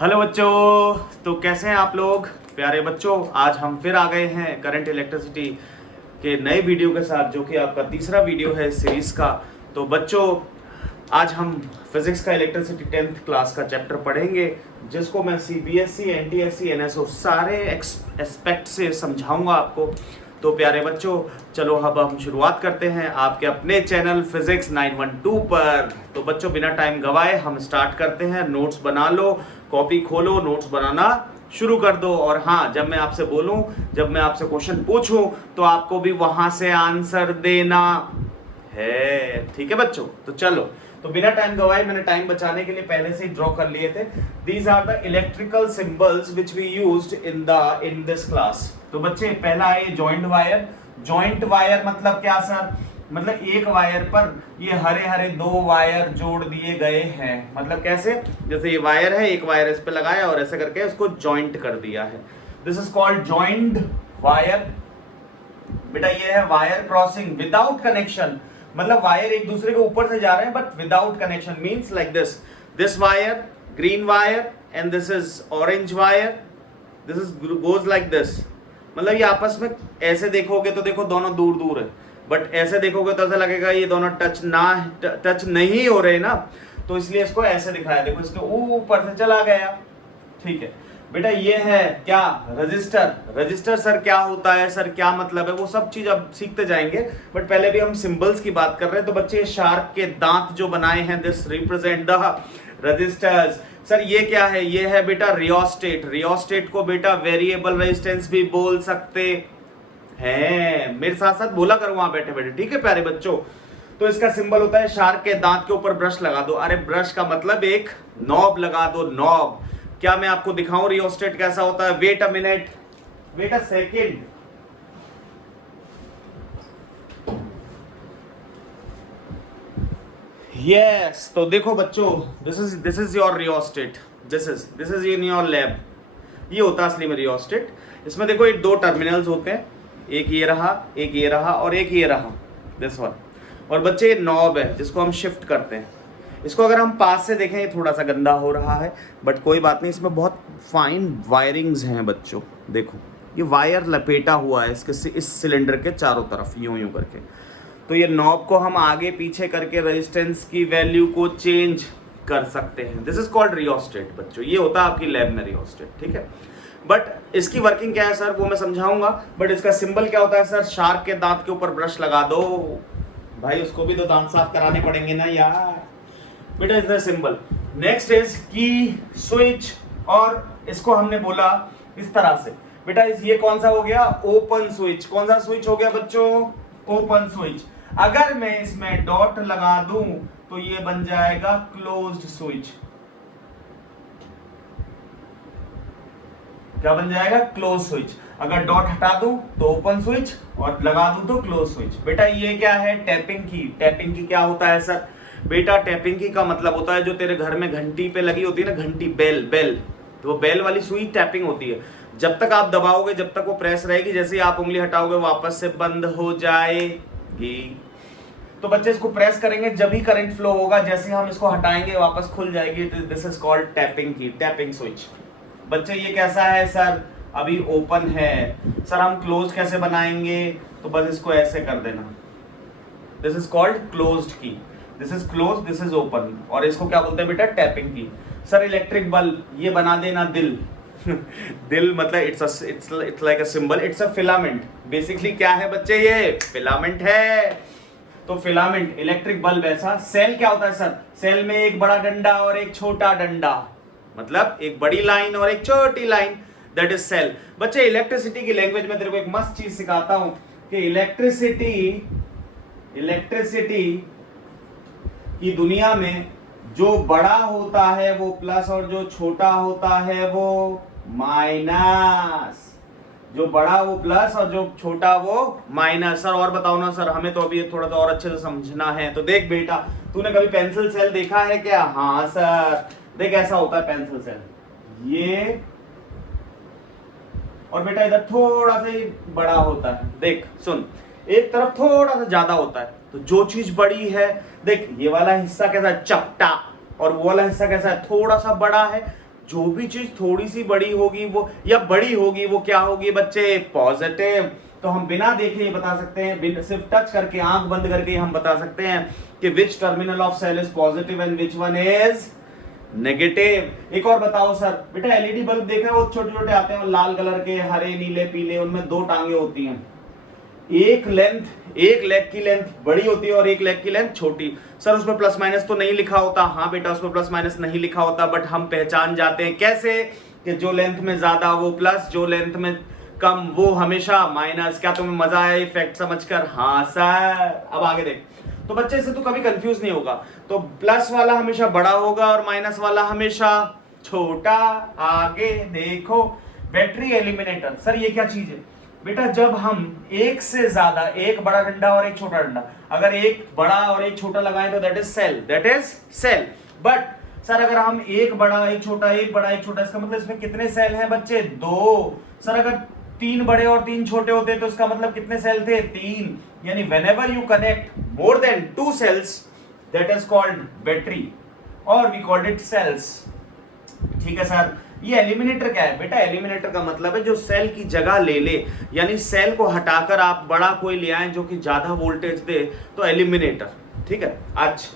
Hello बच्चों, तो कैसे हैं आप लोग प्यारे बच्चों। आज हम फिर आ गए हैं करंट इलेक्ट्रिसिटी के नए वीडियो के साथ, जो कि आपका तीसरा वीडियो है इस सीरीज का। तो बच्चों, आज हम फिजिक्स का इलेक्ट्रिसिटी 10th क्लास का चैप्टर पढ़ेंगे, जिसको मैं सीबीएसई, एनटीएससी, एनएसओ सारे एस्पेक्ट से समझाऊंगा आपको। तो प्यारे बच्चों, चलो अब हम शुरुआत करते हैं आपके अपने चैनल फिजिक्स 912 पर। तो बच्चों, बिना टाइम गवाए हम स्टार्ट करते हैं। नोट्स बना लो, कॉपी खोलो, नोट्स बनाना शुरू कर दो। और हाँ, जब मैं आपसे बोलूं, जब मैं आपसे क्वेश्चन पूछूं, तो आपको भी वहां से आंसर देना है। ठीक है बच्चों, तो चलो। तो बिना टाइम गवाए, मैंने टाइम बचाने के लिए पहले से ही ड्रॉ कर लिए थे। These are the electrical symbols which we used in this class. तो बच्चे, पहला है जॉइंट वायर। जॉइंट वायर मतलब क्या सर? मतलब एक वायर पर ये हरे हरे दो वायर जोड़ दिए गए हैं। मतलब कैसे? जैसे ये वायर है, एक वायर इस पे लगाया और ऐसे करके इसको जॉइंट कर दिया है। This is called joint wire. बेटा, ये है वायर क्रॉसिंग विदाउट कनेक्शन। मतलब वायर एक दूसरे के ऊपर से जा रहे हैं but without connection. Means like this wire, green wire, and this is orange wire. This is goes like this. मतलब ये आपस में ऐसे देखोगे तो देखो दोनों दूर दूर है, बट ऐसे देखोगे तो ऐसा लगेगा ये दोनों टच नहीं हो रहे ना, तो इसलिए इसको ऐसे दिखाया। देखो, इसके ऊपर से चला गया। ठीक है बेटा, ये है क्या? रजिस्टर। रजिस्टर सर क्या होता है, सर क्या मतलब है, वो सब चीज अब सीखते जाएंगे। बट पहले भी हम सिंबल्स की बात कर रहे हैं। तो बच्चे, शार्क के दांत जो बनाए हैं, this represent the resistors. Sir ये क्या है? ये है बेटा रियोस्टेट। रियोस्टेट को बेटा वेरिएबल रेजिस्टेंस भी बोल सकते हैं। मेरे साथ साथ बोला करो वहां बैठे बैठे, ठीक है प्यारे बच्चों। तो इसका सिंबल होता है, शार्क के दांत के ऊपर ब्रश लगा दो। अरे ब्रश का मतलब एक नॉब लगा दो, नॉब। क्या मैं आपको दिखाऊं रियोस्टेट कैसा होता है? Wait a minute, wait a second. Yes, तो देखो बच्चों, this is your rheostat. This is in your lab. ये होता है असली में रियोस्टेट। इसमें देखो ये दो टर्मिनल्स होते हैं, एक ये रहा, एक ये रहा और एक ये रहा, दिस वन। और बच्चे, ये नॉब है जिसको हम शिफ्ट करते हैं। इसको अगर हम पास से देखें, ये थोड़ा सा गंदा हो रहा है, बट कोई बात नहीं। इसमें बहुत फाइन वायरिंग्स हैं बच्चों। देखो, ये वायर लपेटा हुआ है इसके इस सिलेंडर के चारों तरफ, यूं यूं करके। तो ये नॉब को हम आगे पीछे करके रेजिस्टेंस की वैल्यू को चेंज कर सकते हैं। दिस इज कॉल्ड रियोस्टेट बच्चों। ये होता है आपकी लैब में रियोस्टेट, ठीक है। बट इसकी वर्किंग क्या है सर, वो मैं समझाऊंगा। बट इसका सिंबल क्या होता है सर? शार्क के दांत के ऊपर ब्रश लगा दो। भाई, उसको भी तो दांत साफ कराने पड़ेंगे ना यार। बेटा, is the symbol. Next is की स्विच, और इसको हमने बोला इस तरह से। बेटा, ये कौन सा हो गया? Open switch. कौन सा स्विच हो गया बच्चों? Open switch. अगर मैं इसमें डॉट लगा दूं तो ये बन जाएगा क्लोज्ड स्विच। क्या बन जाएगा? Close switch. अगर डॉट हटा दूं तो ओपन स्विच, और लगा दूं तो क्लोज स्विच। बेटा, ये क्या है? टैपिंग की। टैपिंग की क्या होता है सर? बेटा, टैपिंग की का मतलब होता है जो तेरे घर में घंटी पे लगी होती है ना, घंटी, बेल, बेल। तो वो बेल वाली सुई टैपिंग होती है। जब तक आप दबाओगे, जब तक वो प्रेस रहेगी, जैसे ही आप उंगली हटाओगे वापस से बंद हो जाएगी। तो बच्चे, इसको प्रेस करेंगे जब ही करंट फ्लो होगा, जैसे हम इसको हटाएंगे वापस खुल जाएगी। दिस इज कॉल्ड टैपिंग की, टैपिंग स्विच। बच्चे, ये कैसा है सर? अभी ओपन है। सर हम क्लोज कैसे बनाएंगे? तो बस इसको ऐसे कर देना। दिस इज कॉल्ड क्लोज्ड की। This is close, this is open. और इसको क्या बोलते हैं बेटा? टैपिंग की। सर इलेक्ट्रिक बल्ब, ये बना देना दिल। दिल मतलब it's like a symbol, it's a filament. Basically क्या है बच्चे? ये फिलामेंट है। तो फिलामेंट, इलेक्ट्रिक बल्ब ऐसा। सेल क्या होता है सर? सेल में एक बड़ा डंडा और एक छोटा डंडा, मतलब एक बड़ी लाइन और एक छोटी लाइन, दैट इज सेल। बच्चे, इलेक्ट्रिसिटी की लैंग्वेज में तेरे को एक मस्त चीज सिखाता हूं कि इलेक्ट्रिसिटी की दुनिया में जो बड़ा होता है वो प्लस, और जो छोटा होता है वो माइनस। जो बड़ा वो प्लस और जो छोटा वो माइनस। सर और बताओ ना सर, हमें तो अभी थोड़ा सा और अच्छे से समझना है। तो देख बेटा, तूने कभी पेंसिल सेल देखा है क्या? हाँ सर, देख ऐसा होता है पेंसिल सेल, ये। और बेटा इधर थोड़ा सा ही बड़ा होता है। देख सुन, एक तरफ थोड़ा सा ज्यादा होता है। तो जो चीज बड़ी है, देख ये वाला हिस्सा कैसा है? चपटा, और वो वाला हिस्सा कैसा है? थोड़ा सा बड़ा है। जो भी चीज थोड़ी सी बड़ी होगी वो या बड़ी होगी वो क्या होगी बच्चे, पॉजिटिव। तो हम बिना देखे ये बता सकते हैं, सिर्फ टच करके आंख बंद करके हम बता सकते हैं कि which terminal of cell is positive and which one is negative. एक और बताओ सर, बेटा एलईडी बल्ब देखा है, वो छोटे छोटे आते हैं लाल कलर के, हरे नीले पीले, उनमें 2 टांगे होती हैं। एक लेग की लेंथ बड़ी होती है और एक लेग की लेंथ छोटी। सर उसमें प्लस माइनस तो नहीं लिखा होता। हाँ बेटा उसमें प्लस माइनस नहीं लिखा होता, बट हम पहचान जाते हैं कैसे कि जो लेंथ में ज्यादा वो प्लस, जो लेंथ में कम वो हमेशा माइनस। क्या तुम्हें मजा आया इफेक्ट समझकर? हाँ सर। अब आगे देख, तो बच्चे से तू कभी कंफ्यूज नहीं होगा। तो प्लस वाला हमेशा बड़ा होगा और माइनस वाला हमेशा छोटा। आगे देखो, बैटरी एलिमिनेटर। सर ये क्या चीज है बेटा? जब हम एक से ज्यादा, एक बड़ा डंडा और एक छोटा डंडा, अगर एक बड़ा और एक छोटा लगाएं तो that is cell. But sir अगर हम एक बड़ा एक छोटा, एक बड़ा एक छोटा, इसका मतलब इसमें कितने सेल हैं बच्चे? 2। सर अगर 3 बड़े और 3 छोटे होते तो इसका मतलब कितने सेल थे? 3। यानी whenever you connect more than 2 cells that is called battery or we called it cells। ठीक है सर। ये एलिमिनेटर क्या है बेटा? एलिमिनेटर का मतलब है जो सेल की जगह ले ले, यानी सेल को हटाकर आप बड़ा कोई ले आए जो कि ज्यादा वोल्टेज दे, तो एलिमिनेटर। ठीक है। आज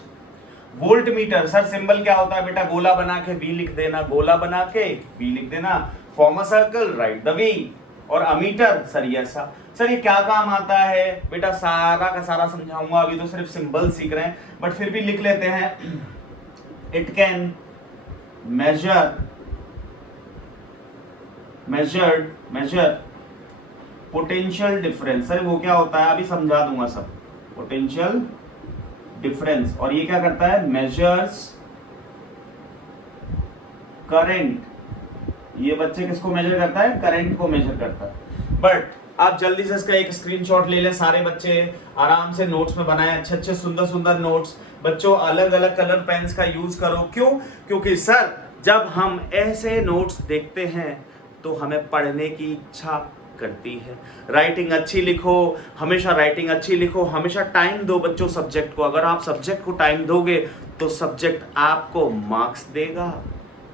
वोल्ट मीटर। सर सिंबल क्या होता है बेटा? गोला बना के वी लिख देना, गोला बना के वी लिख देना, form a circle, write the V. और अमीटर सर ये ऐसा। सर ये क्या काम आता है बेटा? सारा का सारा समझाऊंगा, अभी तो सिर्फ सिंबल सीख रहे हैं, बट फिर भी लिख लेते हैं। It can measure potential difference. Sir वो क्या होता है? अभी समझा दूंगा सब। Potential difference. और ये क्या करता है? Measures current. ये बच्चे किसको मेजर करता है? करंट को मेजर करता है। बट आप जल्दी से इसका एक स्क्रीनशॉट ले लें, सारे बच्चे आराम से नोट्स में बनाएं, अच्छे अच्छे सुंदर सुंदर नोट्स। बच्चों अलग अलग कलर पेन्स का यूज करो। क्यों? क्योंकि सर जब हम ऐसे नोट्स देखते हैं तो हमें पढ़ने की इच्छा करती है। राइटिंग अच्छी लिखो, हमेशा राइटिंग अच्छी लिखो, हमेशा टाइम दो बच्चों सब्जेक्ट को। अगर आप सब्जेक्ट को टाइम दोगे तो सब्जेक्ट आपको मार्क्स देगा।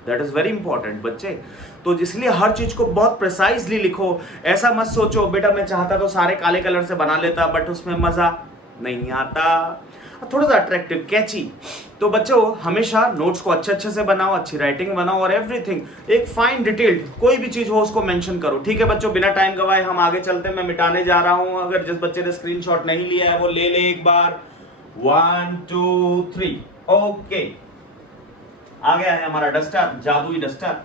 दैट इज वेरी इंपॉर्टेंट बच्चे। तो इसलिए हर चीज को बहुत प्रिसाइजली लिखो। ऐसा मत सोचो बेटा मैं चाहता तो सारे काले कलर से बना लेता, बट उसमें मजा नहीं आता। थोड़ा सा अट्रैक्टिव, कैची। तो बच्चों हमेशा नोट्स को अच्छे अच्छे से बनाओ, अच्छी राइटिंग बनाओ, और एवरीथिंग एक फाइन डिटेल्ड कोई भी चीज हो उसको मेंशन करो। ठीक है बच्चों, बिना टाइम गवाए हम आगे चलते हैं। मैं मिटाने जा रहा हूं। अगर जिस बच्चे ने स्क्रीनशॉट नहीं लिया है वो ले ले एक बार। 1 2 3 ओके। आ गया है हमारा डस्टर, जादुई डस्टर।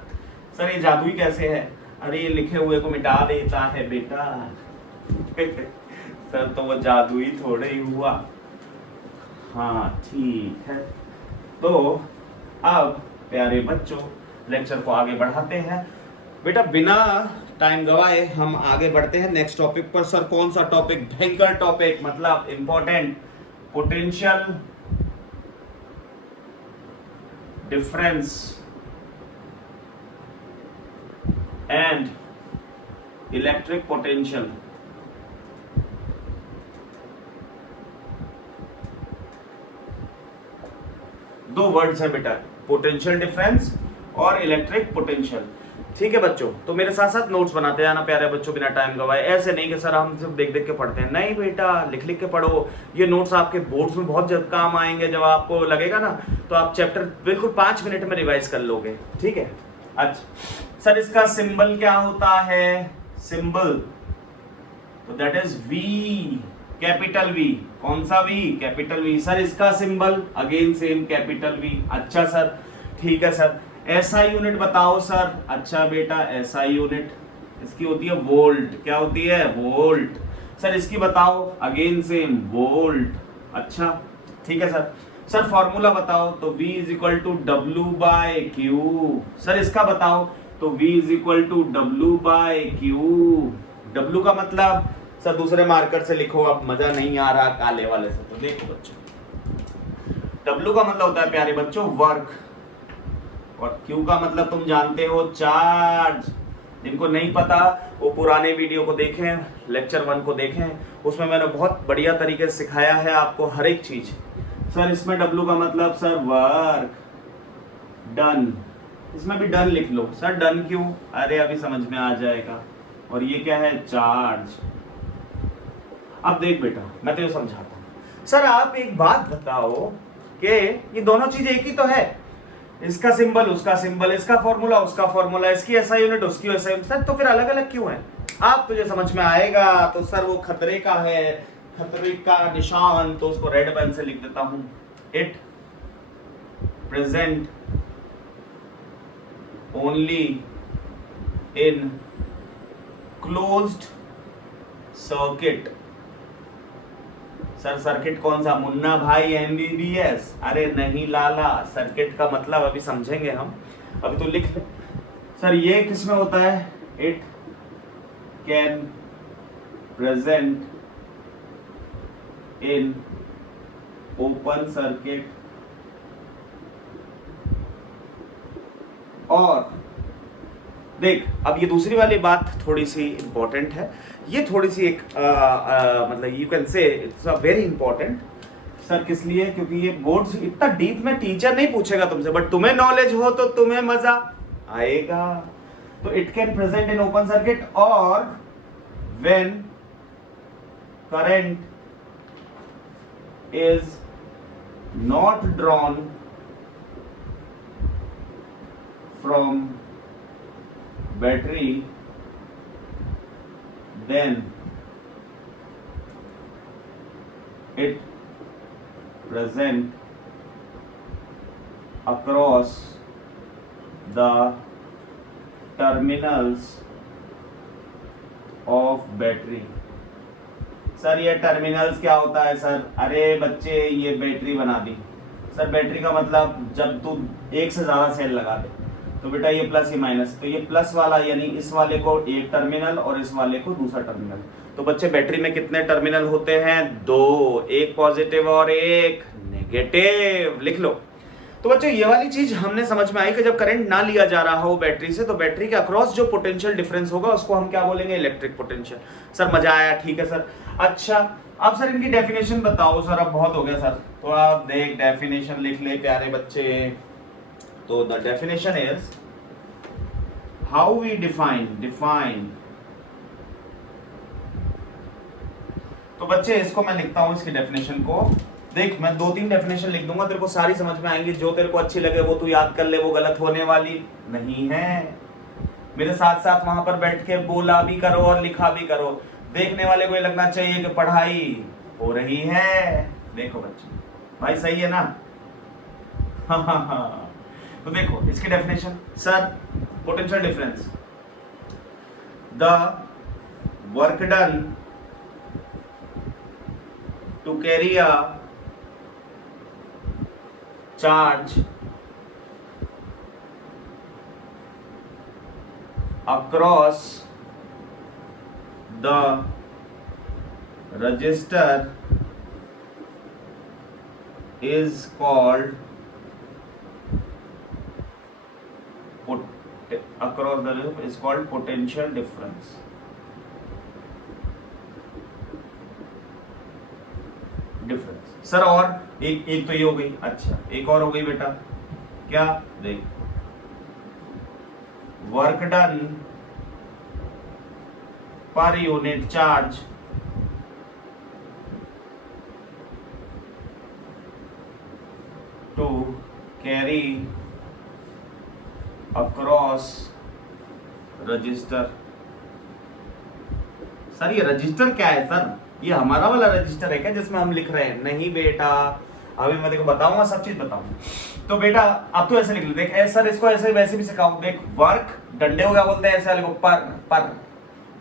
सर ये जादुई कैसे है? अरे ये लिखे हुए को मिटा देता है बेटा। सर तो वो जादुई थोड़े ही हुआ। हाँ ठीक है। तो अब प्यारे बच्चों लेक्चर को आगे बढ़ाते हैं। बेटा बिना टाइम गवाए हम आगे बढ़ते हैं नेक्स्ट टॉपिक पर। सर कौन सा टॉपिक? भयंकर टॉपिक, मतलब important. Potential difference and electric potential. दो वर्ड्स हैं बेटा, पोटेंशियल डिफरेंस और इलेक्ट्रिक पोटेंशियल। ठीक है बच्चों, तो मेरे साथ साथ नोट्स बनाते जाना प्यारे बच्चों बिना टाइम गवाए। ऐसे नहीं कि सर हम सिर्फ देख देख के पढ़ते हैं, नहीं बेटा लिख लिख के पढ़ो। ये नोट्स आपके बोर्ड्स में बहुत जब काम आएंगे, जब आपको लगेगा ना तो आप चैप्टर बिल्कुल 5 मिनट में रिवाइज कर लोगे। ठीक है। अच्छा सर इसका सिंबल क्या होता है? सिंबल तो that is V, capital V. कौन सा वी? Capital V. सर इसका symbol again same capital V. अच्छा सर ठीक है सर। एसआई यूनिट बताओ सर। अच्छा बेटा एसआई यूनिट इसकी होती है वोल्ट। क्या होती है? वोल्ट। सर इसकी बताओ। Again same volt. अच्छा ठीक है सर। सर फॉर्मूला बताओ। तो V is equal to W by Q. Sir इसका बताओ। तो V is equal to W by Q. W का मतलब सर दूसरे मार्कर से लिखो, अब मजा नहीं आ रहा काले वाले से। तो देखो बच्चों डब्ल्यू का मतलब होता है प्यारे बच्चों वर्क, और क्यू का मतलब तुम जानते हो चार्ज। जिनको नहीं पता वो पुराने वीडियो को देखें, लेक्चर 1 को देखें, उसमें मैंने बहुत बढ़िया तरीके से सिखाया है आपको हर एक चीज। सर इसमें डब्ल्यू का मतलब सर वर्क डन। इसमें भी डन लिख लो। सर डन क्यों? अरे अभी समझ में आ जाएगा। और ये क्या है? चार्ज। अब देख बेटा, मैं तुझे समझाता हूं। सर आप एक बात बताओ कि ये दोनों चीज एक ही तो है, इसका सिंबल उसका सिंबल, इसका फॉर्मूला उसका फॉर्मूला, इसकी ऐसा यूनिट उसकी ऐसा यूनिट, सर तो फिर अलग अलग क्यों है? आप तुझे समझ में आएगा तो सर वो खतरे का है, खतरे का निशान, तो उसको रेड पेन से लिख देता हूं। It present only in closed circuit. Sir circuit कौन सा? मुन्ना भाई एमबीबीएस? अरे नहीं लाला, सर्किट का मतलब अभी समझेंगे हम, अभी तो लिख ले। सर ये किस में होता है? It can present in open circuit और देख, अब ये दूसरी वाली बात थोड़ी सी इंपॉर्टेंट है, ये थोड़ी सी एक मतलब you can say it's a very important. Sir किस लिए? क्योंकि ये बोर्ड्स इतना डीप में टीचर नहीं पूछेगा तुमसे, बट तुम्हें नॉलेज हो तो तुम्हें मजा आएगा। तो it can present in open circuit और when current is not drawn from battery, then it present across the terminals of battery। Sir ये टर्मिनल्स क्या होता है सर? अरे बच्चे ये बैटरी बना दी। सर बैटरी का मतलब जब तू एक से ज्यादा सेल लगा दे तो बेटा ये प्लस ये माइनस, तो ये प्लस वाला यानी इस वाले को एक टर्मिनल और इस वाले को दूसरा टर्मिनल। तो बच्चे बैटरी में कितने टर्मिनल होते हैं? 2, एक पॉजिटिव और एक नेगेटिव। लिख लो। तो बच्चों ये वाली चीज हमने समझ में आई कि जब करंट ना लिया जा रहा हो बैटरी से, तो बैटरी के अक्रॉस जो पोटेंशियल डिफरेंस होगा उसको हम क्या बोलेंगे? Electric potential. सर मजा आया, ठीक है सर। अच्छा अब सर इनकी डेफिनेशन बताओ। सर अब बहुत हो गया सर, तो आप देख डेफिनेशन लिख ले प्यारे बच्चे। तो the definition is how we define। तो बच्चे इसको मैं लिखता हूं, इसकी डेफिनेशन को। देख मैं 2-3 डेफिनेशन लिख दूंगा, तेरे को सारी समझ में आएंगी। जो तेरे को अच्छी लगे वो तू याद कर ले, वो गलत होने वाली नहीं है। मेरे साथ साथ वहां पर बैठ के बोला भी करो और लिखा भी करो। देखने वाले को ये लगना चाहिए कि पढ़ाई हो रही है। देखो बच्चे भाई सही है ना? हाँ। तो देखो इसकी definition. Sir potential difference, the work done to carry a charge across the resistor is called across the loop is called potential difference. Sir और एक तो ये हो गई। अच्छा एक और हो गई बेटा, क्या? देख work done per unit charge to carry across resistor. Sir ये रजिस्टर क्या है सर? ये हमारा वाला रजिस्टर है क्या जिसमें हम लिख रहे हैं? नहीं बेटा, अभी मैं देखो बताऊंगा, सब चीज बताऊंगा। तो बेटा अब तो ऐसे लिख लो। देख सर इसको ऐसे वैसे भी सिखाओ। देख वर्क डंडे को क्या बोलते हैं? ऐसे वाले को per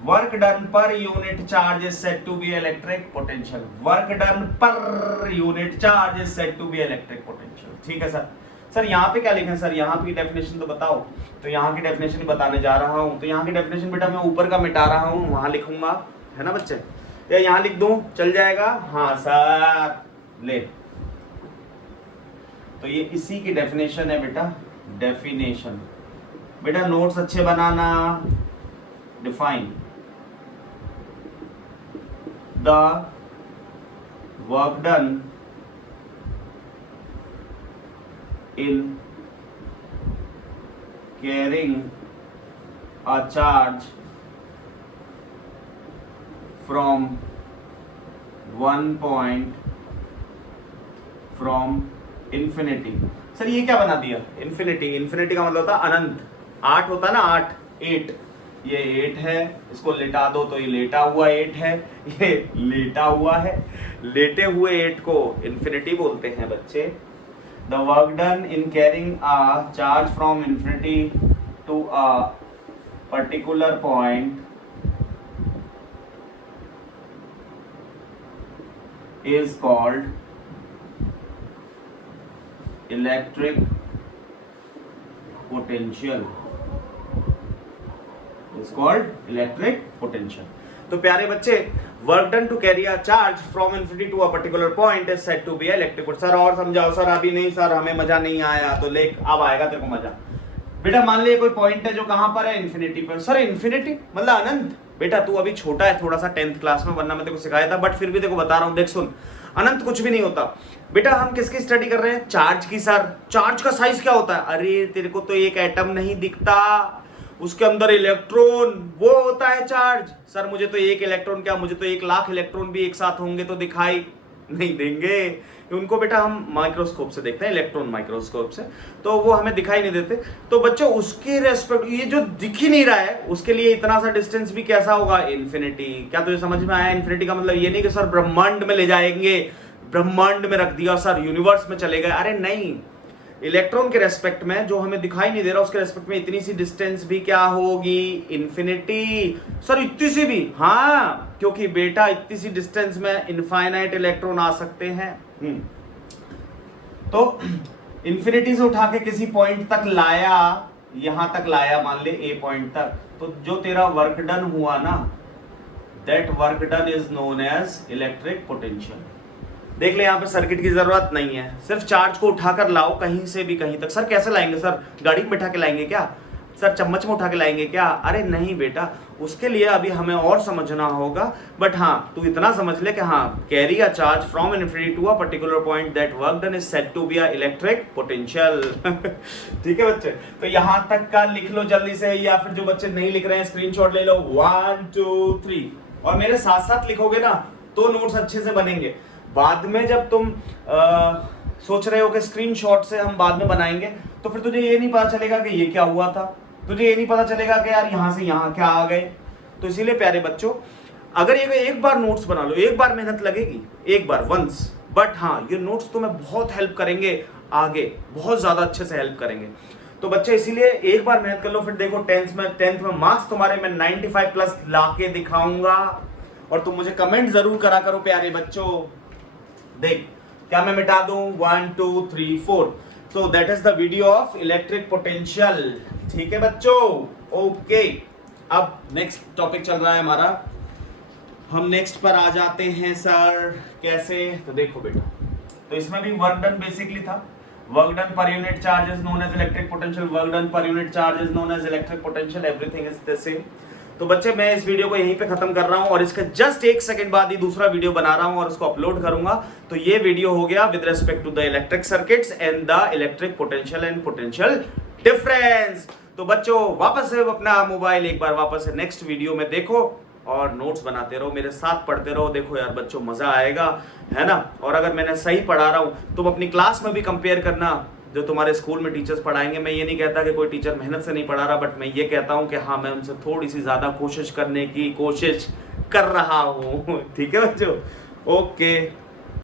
work done per unit charge is said to be electric potential. Work done per unit charge is said to be electric potential. ठीक है सर। सर यहाँ पे क्या लिखें? सर यहाँ पे डेफिनेशन तो बताओ। तो यहाँ की डेफिनेशन बताने जा रहा हूँ। तो यहाँ की डेफिनेशन बेटा मैं ऊपर का मिटा रहा हूँ, वहां लिखूंगा, है ना बच्चे? या यहाँ लिख दूं चल जाएगा? हाँ सर ले। तो ये इसी की डेफिनेशन है बेटा, डेफिनेशन। बेटा नोट्स अच्छे बनाना। Define the work done in carrying a charge from one point from infinity। Sir ये क्या बना दिया? इन्फिनिटी। इन्फिनिटी का मतलब होता है अनंत। 8 होता है ना, 8 ये 8 है, इसको लेटा दो तो ये लेटा हुआ 8 है, ये लेटा हुआ है। लेटे हुए 8 को इन्फिनिटी बोलते हैं बच्चे। The work done in carrying a charge from infinity to a particular point is called electric potential। is called electric potential। तो प्यारे बच्चे, work done to carry a charge from infinity to a particular point is said to be electric. Sir और समझाओ sir. अभी नहीं sir, हमें मजा नहीं आया। तो ले, अब आएगा तेरे को मजा। बेटा मान लिया कोई पॉइंट है जो कहां पर है? इन्फिनिटी पर। सर इन्फिनिटी मतलब अनंत। बेटा तू अभी छोटा है थोड़ा सा 10th क्लास में, वरना मैं तेरे को सिखाया था, बट फिर भी तेरे को बता रहा हूं। देख सुन, अनंत कुछ भी नहीं होता। बेटा हम किसकी स्टडी कर रहे हैं? चार्ज की। सर चार्ज का साइज क्या होता है? अरे तेरे को तो एक एटम नहीं दिखता, उसके अंदर इलेक्ट्रॉन, वो होता है चार्ज। सर मुझे तो एक इलेक्ट्रॉन क्या, मुझे तो 1,00,000 इलेक्ट्रॉन भी एक साथ होंगे तो दिखाई नहीं देंगे। उनको बेटा हम माइक्रोस्कोप से देखते हैं, इलेक्ट्रॉन माइक्रोस्कोप से, तो वो हमें दिखाई नहीं देते। तो बच्चों उसके रेस्पेक्ट, ये जो दिख ही नहीं रहा है उसके लिए इतना सा डिस्टेंस भी कैसा होगा? इन्फिनिटी। क्या तुझे समझ में आया? इन्फिनिटी का मतलब ये नहीं कि सर ब्रह्मांड में ले जाएंगे, ब्रह्मांड में रख दिया सर, यूनिवर्स में चले गए। अरे नहीं, इलेक्ट्रॉन के रेस्पेक्ट में जो हमें दिखाई नहीं दे रहा उसके रेस्पेक्ट में इतनी सी डिस्टेंस भी क्या होगी? इन्फिनिटी। सर इतनी सी भी? हाँ, क्योंकि बेटा इतनी सी डिस्टेंस में इनफाइनाइट इलेक्ट्रॉन आ सकते हैं। तो इन्फिनिटी से उठा के किसी पॉइंट तक लाया, यहां तक लाया, मान ले ए पॉइंट तक, तो जो तेरा वर्क डन हुआ ना, that work done is known as electric potential. देख ले, यहाँ पे सर्किट की जरूरत नहीं है, सिर्फ चार्ज को उठाकर लाओ कहीं से भी कहीं तक। सर कैसे लाएंगे? सर गाड़ी में बैठा के लाएंगे क्या? सर चम्मच में उठा के लाएंगे क्या? अरे नहीं बेटा, उसके लिए अभी हमें और समझना होगा। बट हाँ, तू इतना समझ ले कि हाँ, carry a charge from infinity to a particular point, that work done is said to be a electric potential. ठीक है बच्चे, तो यहां तक का लिख लो जल्दी से, या फिर जो बच्चे नहीं लिख रहे हैं स्क्रीनशॉट ले लो। 1 2 3 और मेरे साथ साथ लिखोगे ना तो नोट्स अच्छे से बनेंगे। बाद में जब तुम सोच रहे हो कि स्क्रीनशॉट से हम बाद में बनाएंगे, तो फिर तुझे ये नहीं पता चलेगा कि ये क्या हुआ था, तुझे ये नहीं पता चलेगा कि यार यहां से यहां क्या आ गए। तो इसीलिए प्यारे बच्चों, अगर ये एक बार नोट्स बना लो, एक बार मेहनत लगेगी, एक बार वंस, बट हाँ ये नोट्स तुम्हें बहुत हेल्प करेंगे, आगे बहुत ज्यादा अच्छे से हेल्प करेंगे। तो बच्चे इसीलिए एक बार मेहनत कर लो, फिर देखो 10th में मार्क्स तुम्हारे मैं 95+ लाके दिखाऊंगा। और तुम मुझे कमेंट जरूर करा करो प्यारे बच्चों। देख, क्या मैं मिटा दूं? 1 2 3 4। So that is the video of electric potential. ठीक है बच्चों, ओके। अब नेक्स्ट टॉपिक चल रहा है हमारा, हम नेक्स्ट पर आ जाते हैं सर। कैसे? तो देखो बेटा, तो इसमें भी वर्क डन बेसिकली था। Work done per unit charge is known as electric potential, work done per unit charge is known as electric potential, everything is the same. तो बच्चे मैं इस वीडियो को यहीं पे खत्म कर रहा हूं और इसके जस्ट 1 सेकंड बाद ही दूसरा वीडियो बना रहा हूं और उसको अपलोड करूंगा। तो ये वीडियो हो गया with respect to the electric circuits and the electric potential and potential difference. तो बच्चों वापस से अपना मोबाइल एक बार वापस से नेक्स्ट वीडियो में देखो और नोट्स बनाते रहो, मेरे साथ पढ़ते रहो। देखो यार बच्चों, मजा आएगा, है ना। और अगर मैंने सही पढ़ा रहा हूं, तुम अपनी क्लास में भी कंपेयर करना जो तुम्हारे स्कूल में टीचर्स पढ़ाएंगे। मैं ये नहीं कहता कि कोई टीचर मेहनत से नहीं पढ़ा रहा, बट मैं ये कहता हूं कि हाँ, मैं उनसे थोड़ी सी ज्यादा कोशिश करने की कोशिश कर रहा हूं। ठीक है बच्चों, ओके।